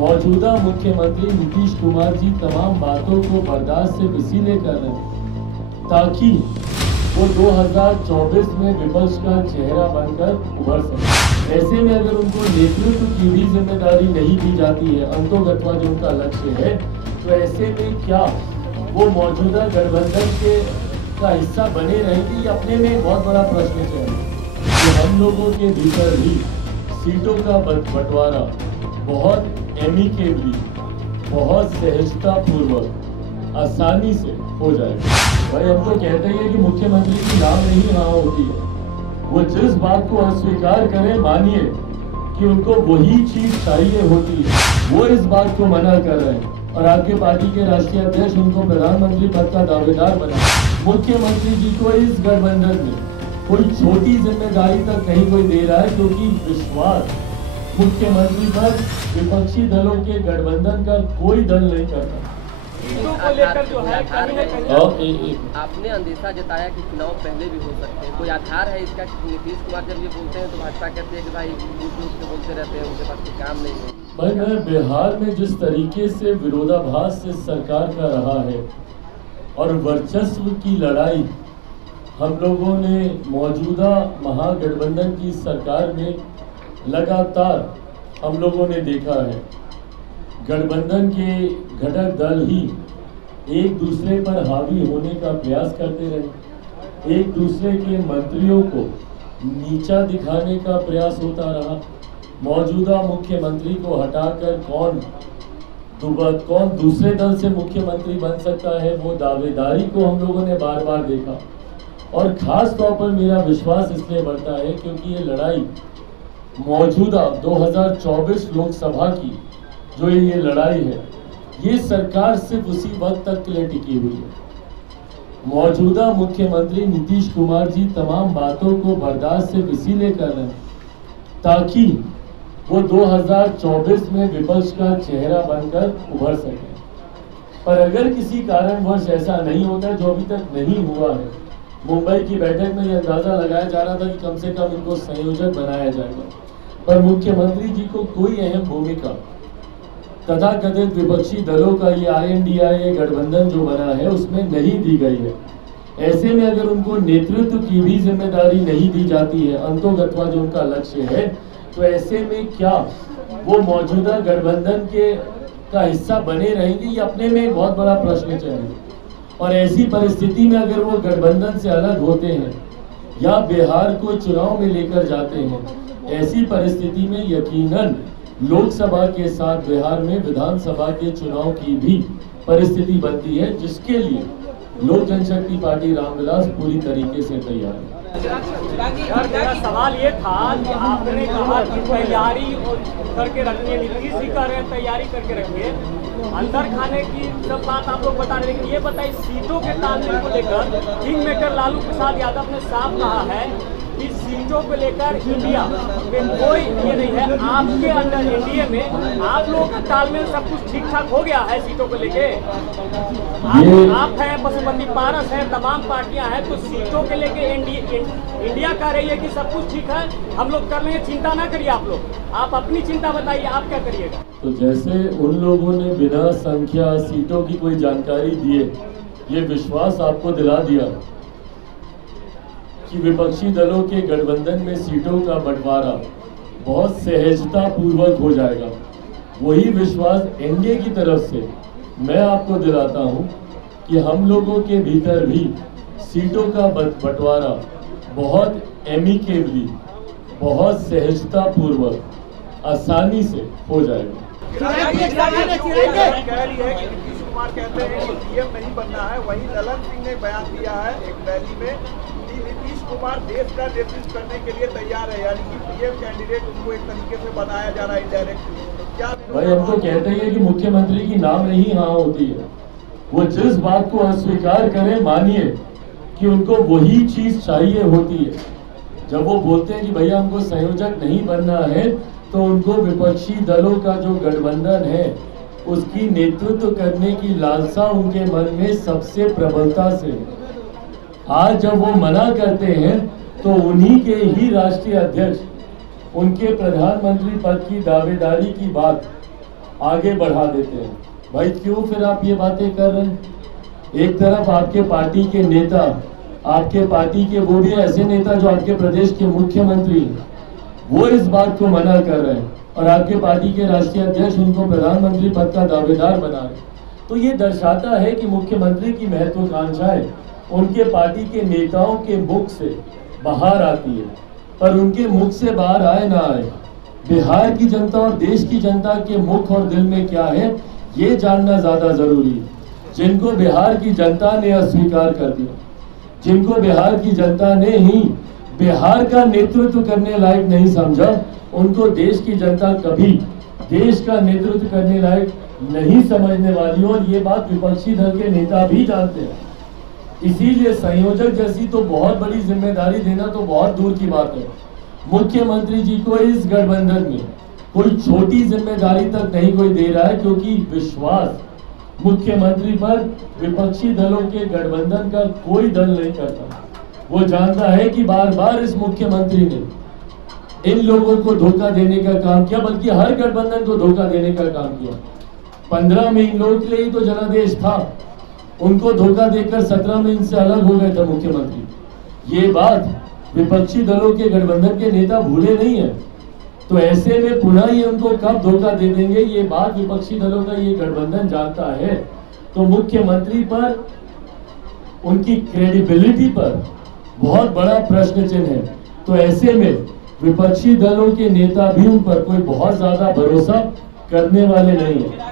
मौजूदा मुख्यमंत्री नीतीश कुमार जी तमाम बातों को बर्दाश्त सिर्फ इसीलिए कर रहे हैं ताकि वो 2024 में विपक्ष का चेहरा बनकर उभर सके। ऐसे में अगर उनको नेतृत्व की भी जिम्मेदारी नहीं दी जाती है, अंतोगत्वा जो उनका लक्ष्य है, तो ऐसे में क्या वो मौजूदा गठबंधन के का हिस्सा बने रहेंगे? ये अपने में एक बहुत बड़ा प्रश्न है कि हम लोगों के भीतर भी सीटों का बंटवारा बहुत एमिकेबली, बहुत सहजता पूर्वक, आसानी से हो जाएगा। भाई हम तो कहते हैं कि मुख्यमंत्री की नाम नहीं हाँ होती है। वो जिस बात को अस्वीकार करें, मानिए कि उनको वही चीज चाहिए होती है, वो इस बात को मना कर रहे हैं और आपके पार्टी के राष्ट्रीय अध्यक्ष उनको प्रधानमंत्री पद का दावेदार बना। मुख्यमंत्री जी को इस गठबंधन में कोई छोटी जिम्मेदारी तक नहीं कोई दे रहा है, क्योंकि विश्वास मुख्यमंत्री पर विपक्षी दलों के गठबंधन का कोई दल नहीं करता। को लेकर जो है कहीं न कहीं आपने अंदेशा जताया कि चुनाव पहले भी हो सकते हैं, कोई आधार है इसका? नीतीश कुमार जब ये बोलते हैं तो भाजपा कहते हैं कि भाई झूठ बोलते रहते हैं, उनके पास कोई काम नहीं है। भाई मैं बिहार में जिस तरीके से विरोधाभास से सरकार का रहा है और वर्चस्व की लड़ाई हम लोगों ने मौजूदा महागठबंधन की सरकार में लगातार हम लोगों ने देखा है। गठबंधन के घटक दल ही एक दूसरे पर हावी होने का प्रयास करते रहे, एक दूसरे के मंत्रियों को नीचा दिखाने का प्रयास होता रहा। मौजूदा मुख्यमंत्री को हटाकर कौन दूसरे दल से मुख्यमंत्री बन सकता है, वो दावेदारी को हम लोगों ने बार बार देखा। और खास तौर पर मेरा विश्वास इसलिए बढ़ता है क्योंकि ये लड़ाई मौजूदा 2024 लोकसभा की जो ये लड़ाई है, ये सरकार सिर्फ उसी वक्त तक के लिए टिकी हुई है। मौजूदा मुख्यमंत्री नीतीश कुमार जी तमाम बातों को बर्दाश्त सिर्फ इसीलिए कर रहे हैं ताकि वो 2024 में विपक्ष का चेहरा बनकर उभर सके। पर अगर किसी कारणवश ऐसा नहीं होता, जो अभी तक नहीं हुआ है, मुंबई की बैठक में यह अंदाजा लगाया जा रहा था कि कम से कम इनको संयोजक बनाया जाएगा, पर मुख्यमंत्री जी को कोई अहम भूमिका तथाकथित विपक्षी दलों का ये INDIA गठबंधन जो बना है उसमें नहीं दी गई है। ऐसे में अगर उनको नेतृत्व की भी जिम्मेदारी नहीं दी जाती है, अंतोगत्वा जो उनका लक्ष्य है, तो ऐसे में क्या वो मौजूदा गठबंधन के का हिस्सा बने रहेंगे? ये अपने में एक बहुत बड़ा प्रश्न है। और ऐसी परिस्थिति में अगर वो गठबंधन से अलग होते हैं या बिहार को चुनाव में लेकर जाते हैं, ऐसी परिस्थिति में यकीनन लोकसभा के साथ बिहार में विधानसभा के चुनाव की भी परिस्थिति बनती है, जिसके लिए लोक जनशक्ति पार्टी रामविलास पूरी तरीके से तैयार है। मेरा सवाल ये था कि आपने कहा कि तैयारी करके रखिए, नीतीश जी कह रहे हैं तैयारी करके रखिए, अंदर खाने की सब बात आप लोग बता रहे हैं। ये बताइए, सीटों के तालमेल को लेकर किंग मेकर लालू प्रसाद यादव ने साफ कहा है कि सीटों को लेकर इंडिया में कोई ये नहीं है। आपके अंदर NDA में आप लोगों का तालमेल सब कुछ ठीक ठाक हो गया है सीटों को लेके? आप हैं, पशुपति पारस है, तमाम पार्टियां हैं, तो सीटों के लेके इंडिया कह रही है कि सब कुछ ठीक है, हम लोग कर लेंगे, चिंता ना करिए। आप अपनी चिंता बताइए, आप क्या करिएगा? तो जैसे उन लोगों ने बिना संख्या सीटों की कोई जानकारी दिए ये विश्वास आपको दिला दिया कि विपक्षी दलों के गठबंधन में सीटों का बंटवारा बहुत सहजता पूर्वक हो जाएगा, वही विश्वास NDA की तरफ से मैं आपको दिलाता हूं कि हम लोगों के भीतर भी सीटों का बंटवारा बहुत एमिकेबली, बहुत सहजता पूर्वक, आसानी से हो जाएगा। कुमार कहते हैं कि PM नहीं बनना है, वहीं ललन सिंह ने बयान दिया है एक रैली में कि नीतीश कुमार देश का नेतृत्व करने के लिए तैयार है, यानी कि PM कैंडिडेट उनको एक तरीके से बनाया जा रहा है इनडायरेक्टली। क्या भाई हम तो कहते हैं कि मुख्यमंत्री की नाम नहीं हाँ होती है। वो जिस बात को अस्वीकार करें, मानिए कि उनको वही चीज चाहिए होती है। जब वो बोलते हैं कि भैया हमको संयोजक नहीं बनना है, तो उनको विपक्षी दलों का जो गठबंधन है उसकी नेतृत्व करने की लालसा उनके मन में सबसे प्रबलता से। आज जब वो मना करते हैं तो उन्हीं के ही राष्ट्रीय अध्यक्ष उनके प्रधानमंत्री पद की दावेदारी की बात आगे बढ़ा देते हैं। भाई क्यों फिर आप ये बातें कर रहे हैं? एक तरफ आपके पार्टी के नेता, आपके पार्टी के वो भी ऐसे नेता जो आपके प्रदेश के मुख्यमंत्री, वो इस बात को मना कर रहे हैं और आपके पार्टी के राष्ट्रीय अध्यक्ष उनको प्रधानमंत्री पद का दावेदार बना रहे हैं। तो ये दर्शाता है कि मुख्यमंत्री की महत्वाकांक्षाएं उनके पार्टी के नेताओं के मुख से बाहर आती है, पर उनके मुख से बाहर आए ना आए, बिहार की जनता और देश की जनता के मुख और दिल में क्या है ये जानना ज्यादा जरूरी है। जिनको बिहार की जनता ने अस्वीकार कर दिया, जिनको बिहार की जनता ने ही बिहार का नेतृत्व करने लायक नहीं समझा, उनको देश की जनता कभी देश का नेतृत्व करने लायक नहीं समझने वाली। और ये बात विपक्षी दल के नेता भी जानते हैं। इसीलिए संयोजक जैसी तो बहुत बड़ी जिम्मेदारी देना तो बहुत दूर की बात है। मुख्यमंत्री जी को इस गठबंधन में कोई छोटी जिम्मेदारी तक नहीं कोई दे रहा है, क्योंकि विश्वास मुख्यमंत्री पर विपक्षी दलों के गठबंधन का कोई दल नहीं करता। वो जानता है कि बार बार इस मुख्यमंत्री ने इन लोगों को धोखा देने का काम किया, बल्कि हर गठबंधन को धोखा देने का काम किया। 15 में इन लोगों के लिए ही तो जनादेश था, उनको धोखा देकर 17 में इनसे अलग हो गए थे मुख्यमंत्री। ये बात विपक्षी दलों के गठबंधन के नेता भूले नहीं है। तो ऐसे में पुनः ये उनको कब धोखा दे देंगे, ये बात विपक्षी दलों का ये गठबंधन जानता है। तो मुख्यमंत्री पर, उनकी क्रेडिबिलिटी पर बहुत बड़ा प्रश्न चिन्ह है। तो ऐसे में विपक्षी दलों के नेता भी उन पर कोई बहुत ज्यादा भरोसा करने वाले नहीं है।